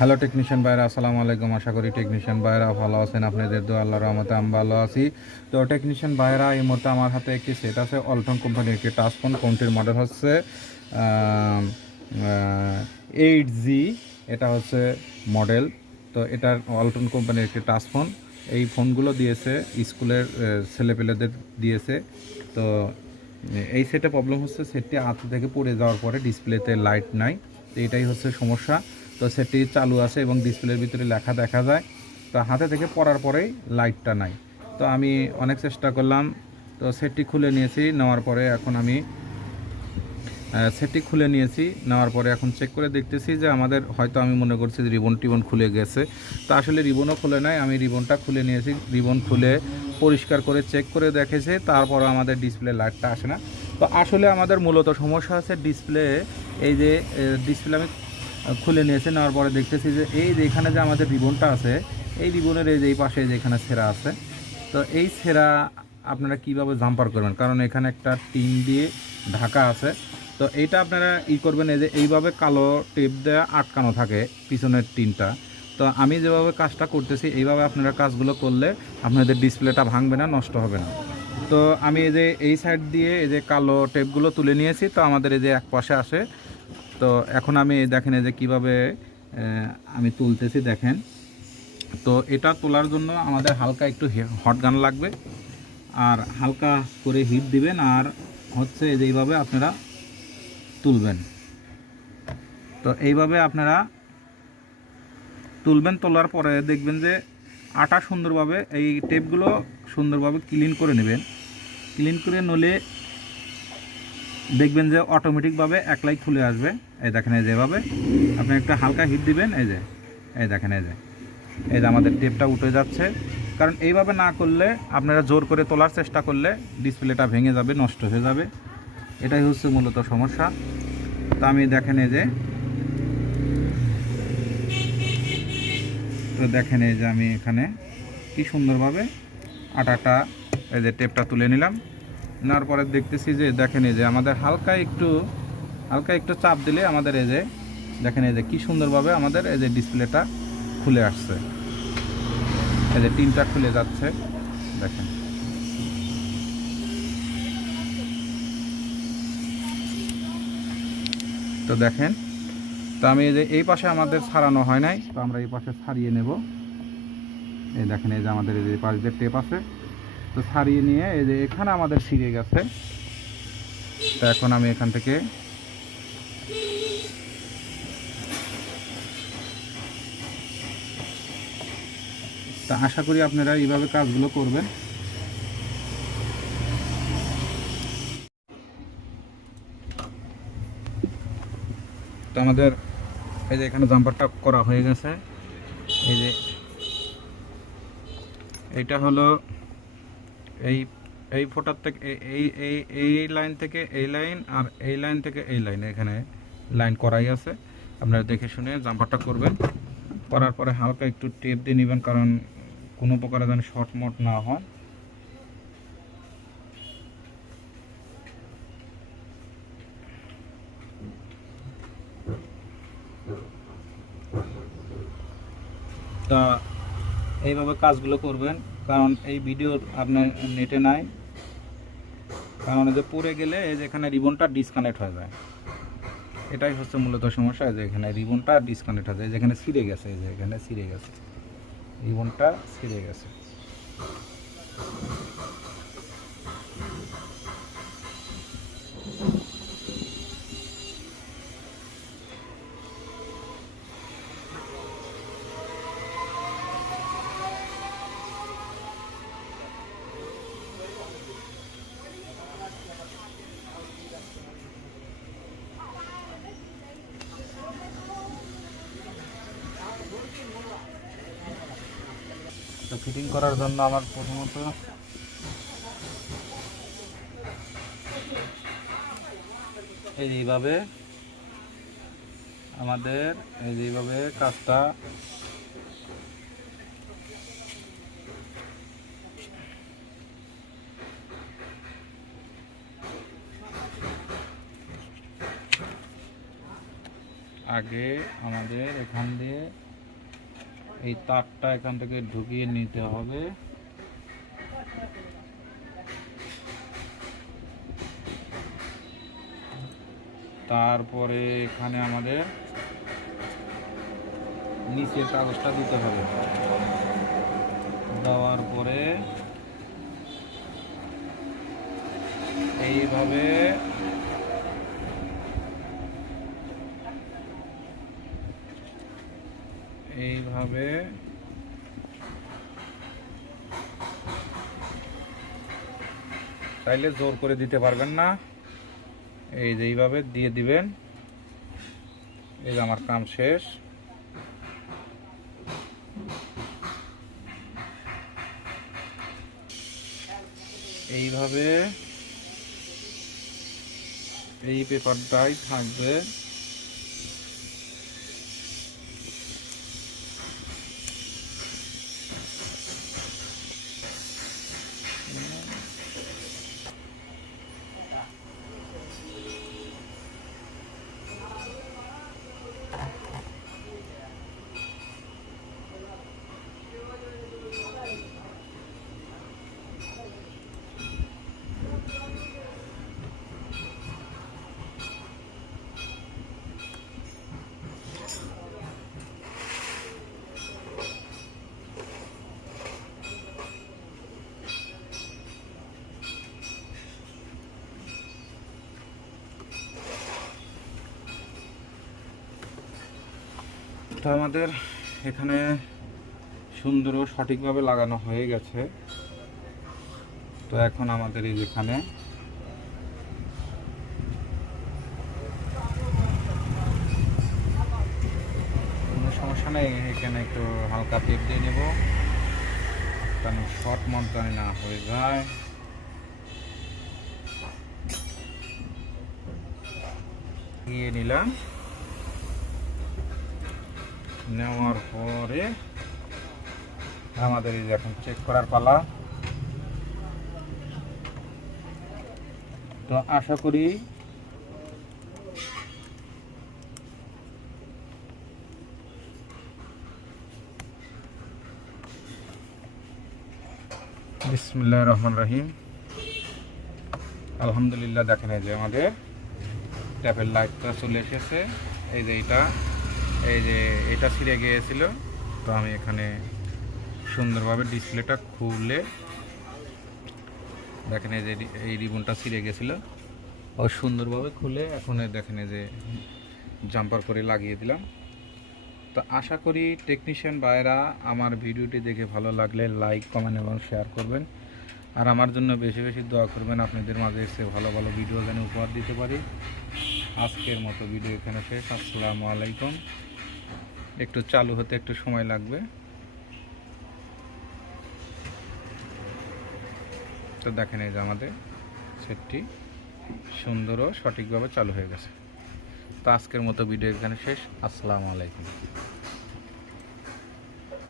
Hello technician ভাইরা, আসসালামু আলাইকুম। আশা করি টেকনিশিয়ান ভাইরা ভালো আছেন। আপনাদের দোয়া, আল্লাহর রহমতে আমি ভালো আছি। তো টেকনিশিয়ান ভাইরা, এই মুহূর্তে আমার হাতে একটি সেট আছে অল্টন কোম্পানির একটি টাচ ফোন কোনটির মডেল হচ্ছে এইট জি এটা হচ্ছে মডেল তো এটার অল্টন কোম্পানির একটি টাচ ফোন এই ফোনগুলো দিয়েছে, স্কুলের ছেলেপেলেদের দিয়েছে। তো এই সেটে প্রবলেম হচ্ছে সেটটি হাত থেকে পড়ে যাওয়ার পরে ডিসপ্লেতে লাইট নাই। তো এটাই হচ্ছে সমস্যা। তো সেটি চালু আছে এবং ডিসপ্লের ভিতরে লেখা দেখা যায়। তো হাতে থেকে পড়ার পরেই লাইটটা নাই। তো আমি অনেক চেষ্টা করলাম, তো সেটটি খুলে নিয়েছি, নেওয়ার পরে এখন আমি সেটটি খুলে নিয়েছি, নেওয়ার পরে এখন চেক করে দেখতেছি যে আমাদের, হয়তো আমি মনে করছি যে রিবন টিবন খুলে গেছে। তো আসলে রিবনও খুলে নাই, আমি রিবনটা খুলে নিয়েছি। রিবন খুলে পরিষ্কার করে চেক করে দেখেছে তারপর আমাদের ডিসপ্লে লাইটটা আসে না। তো আসলে আমাদের মূলত সমস্যা আছে ডিসপ্লে এই যে ডিসপ্লে আমি খুলে নিয়েছি নেওয়ার পরে দেখতেছি যে এই যে এখানে যে আমাদের রিবনটা আছে, এই রিবনের এই যে এই পাশে যেখানে ছেঁড়া আছে, তো এই ছেঁড়া আপনারা কীভাবে জাম্পার করবেন? কারণ এখানে একটা টিন দিয়ে ঢাকা আছে। তো এইটা আপনারা ই করবেন, এই যে এইভাবে কালো টেপ দেওয়া আটকানো থাকে পিছনের টিনটা। তো আমি যেভাবে কাজটা করতেছি, এইভাবে আপনারা কাজগুলো করলে আপনাদের ডিসপ্লেটা ভাঙবে না, নষ্ট হবে না। তো আমি এই যে এই সাইড দিয়ে এই যে কালো টেপগুলো তুলে নিয়েছি, তো আমাদের এই যে এক পাশে আসে তো এখন আমি দেখেন যে কীভাবে আমি তুলতেছি, দেখেন। তো এটা তোলার জন্য আমাদের হালকা একটু হট গান লাগবে। আর হালকা করে হিট দিবেন, আর হচ্ছে এই যে এইভাবে আপনারা তুলবেন। তো এইভাবে আপনারা তুলবেন, তোলার পরে দেখবেন যে আটা সুন্দরভাবে, এই টেপগুলো সুন্দরভাবে ক্লিন করে নেবেন। ক্লিন করে নলে দেখবেন যে অটোমেটিকভাবে এক একলাই খুলে আসবে। এই দেখেন, এই যেভাবে আপনি একটা হালকা হিট দিবেন, এই যে, এই দেখেন, এই যে। এই যে আমাদের টেপটা উঠে যাচ্ছে। কারণ এইভাবে না করলে আপনারা জোর করে তোলার চেষ্টা করলে ডিসপ্লেটা ভেঙে যাবে, নষ্ট হয়ে যাবে। এটাই হচ্ছে মূলত সমস্যা। তো আমি দেখেন, এই যে। তো দেখেন, এই যে আমি এখানে কি সুন্দরভাবে আটাটা, এই যে টেপটা তুলে নিলাম। নেওয়ার পরে দেখতেছি যে, দেখেন এই যে আমাদের হালকা একটু হালকা একটু চাপ দিলে আমাদের এই যে, দেখেন এই যে কি সুন্দরভাবে আমাদের এই যে ডিসপ্লেটা খুলে আসছে। এই যে তিনটা খুলে যাচ্ছে, দেখেন। তো দেখেন, তো আমি এই যে এই পাশে আমাদের ছাড়ানো হয় নাই, তো আমরা এই পাশে ছাড়িয়ে নেব। এই দেখেন এই যে আমাদের এই যে পাশ দিয়ে টেপ আছে তো ছাড়িয়ে নিয়ে এই যে এখানে আমাদের ছিঁড়ে গেছে। তো এখন আমি এখান থেকে তা আশা করি আপনারা এইভাবে কাজগুলো করবেন। তো আমাদের এই যে এখানে জাম্পারটা করা হয়ে গেছে। এই যে এটা হলো এই এই ফোটার থেকে এই- এই এই লাইন থেকে এই লাইন আর এই লাইন থেকে এই লাইন এখানে লাইন করাই আছে। আপনারা দেখে শুনে জাম্পারটা করবেন। করার পরে হালকা একটু টেপ দিয়ে নেবেন কারণ কোনো প্রকারে যেন শর্ট মট না হয়। তা এইভাবে কাজগুলো করবেন। কারণ এই ভিডিও আপনার নেটে নাই। কারণ যে পড়ে গেলে এই যে এখানে রিবনটা ডিসকানেক্ট হয়ে যায়। এটাই হচ্ছে মূলত সমস্যা যে এখানে রিবনটা ডিসকানেক্ট হয়ে যায়। যেখানে ছিঁড়ে গেছে যে এখানে ছিঁড়ে গেছে। রিবনটা ছিঁড়ে গেছে। তো ফিটিং করার জন্য আমার প্রথমত এইভাবে আমাদের এই যে এইভাবে কাজটা আগে আমাদের এখান দিয়ে এই তারটা এখান থেকে ঢুকিয়ে নিতে হবে। তারপরে এখানে আমাদের নিচের কাগজটা দিতে হবে। দেওয়ার পরে এইভাবে এইভাবে চাইলে জোর করে দিতে পারবেন না। এই যে এইভাবে দিয়ে দিবেন। এই যে আমার কাম শেষ। এইভাবে এই পেপারটাই থাকবে। তো আমাদের এখানে সুন্দর ও সঠিকভাবে লাগানো হয়ে গেছে। তো এখন আমাদের এই যেখানে কোনো সমস্যা নেই, এখানে একটু হালকা পেপ দিয়ে নেব। কারণ শর্ট মন্ত্রণে না হয়ে যায়। নিয়ে নিলাম। নেওয়ার পরে আমাদের এই এখন চেক করার পালা। তো আশা করি বিসমুল্লাহ রহমান রহিম। আলহামদুলিল্লাহ দেখেন এই যে আমাদের ট্যাপের লাইটটা চলে এসেছে। এই যে এটা। এই যে এটা ছিঁড়ে গিয়েছিল, তো আমি এখানে সুন্দরভাবে ডিসপ্লেটা খুলে দেখেন এই যে এই রিবনটা ছিঁড়ে গেছিল ও সুন্দরভাবে খুলে এখন দেখেন যে জাম্পার করে লাগিয়ে দিলাম। তো আশা করি টেকনিশিয়ান ভাইরা আমার ভিডিওটি দেখে ভালো লাগলে লাইক কমেন্ট এবং শেয়ার করবেন। আর আমার জন্য বেশি বেশি দোয়া করবেন আপনাদের মাঝে এসে ভালো ভালো ভিডিও যেন উপহার দিতে পারি। আজকের মতো ভিডিও এখানে শেষ। আসসালামু আলাইকুম। একটু চালু হতে একটু সময় লাগবে। তো দেখেন এই যে আমাদের সেটটি সুন্দর ও সঠিকভাবে চালু হয়ে গেছে। তো আজকের মতো ভিডিও এখানে শেষ। আসসালামু আলাইকুম।